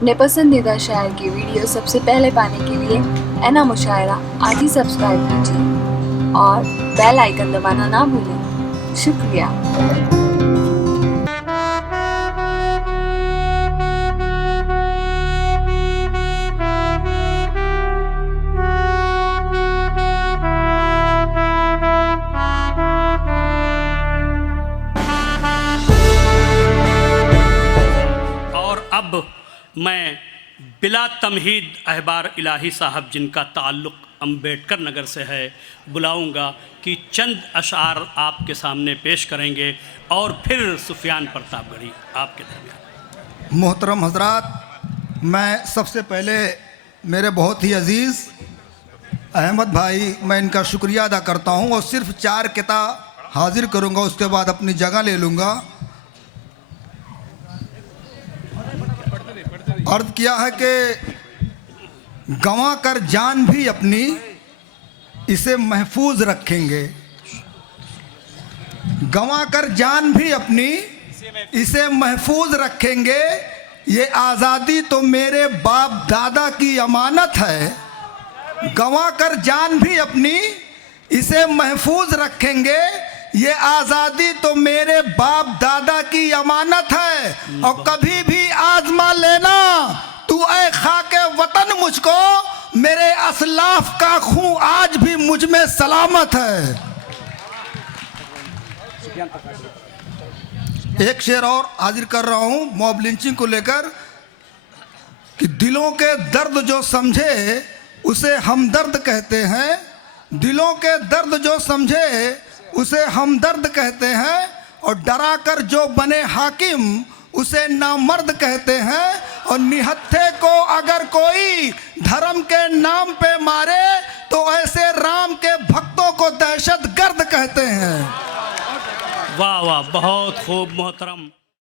अपने पसंदीदा शायर की वीडियो सबसे पहले पाने के लिए एना मुशायरा आज ही सब्सक्राइब कीजिए और बेल आइकन दबाना ना भूलें। शुक्रिया। और अब मैं बिला तमहीद अहबार इलाही साहब जिनका ताल्लुक़ अम्बेडकर नगर से है बुलाऊंगा कि चंद अशार आपके सामने पेश करेंगे और फिर सुफियान प्रतापगढ़ी आपके दरमियान। मोहतरम हजरात, मैं सबसे पहले मेरे बहुत ही अज़ीज़ अहमद भाई, मैं इनका शुक्रिया अदा करता हूँ और सिर्फ 4 किताब हाजिर करूँगा, उसके बाद अपनी जगह ले लूँगा। अर्ज़ किया है कि गंवा कर जान भी अपनी इसे महफूज रखेंगे, गंवा कर जान भी अपनी इसे महफूज रखेंगे। ये आज़ादी तो मेरे बाप दादा की अमानत है, गंवा कर जान भी अपनी इसे महफूज रखेंगे। ये आज़ादी तो मेरे बाप दादा की अमानत है और कभी भी आजमा लेना तू ऐ खाके वतन मुझको, मेरे असलाफ का खून आज भी मुझ में सलामत है। एक शेर और हाजिर कर रहा हूं मॉब लिंचिंग को लेकर कि दिलों के दर्द जो समझे उसे हमदर्द कहते हैं, दिलों के दर्द जो समझे उसे हमदर्द कहते हैं और डरा कर जो बने हाकिम उसे नामर्द कहते हैं। और निहत्थे को अगर कोई धर्म के नाम पे मारे तो ऐसे राम के भक्तों को दहशत गर्द कहते हैं। वाह वाह, बहुत खूब मोहतरम।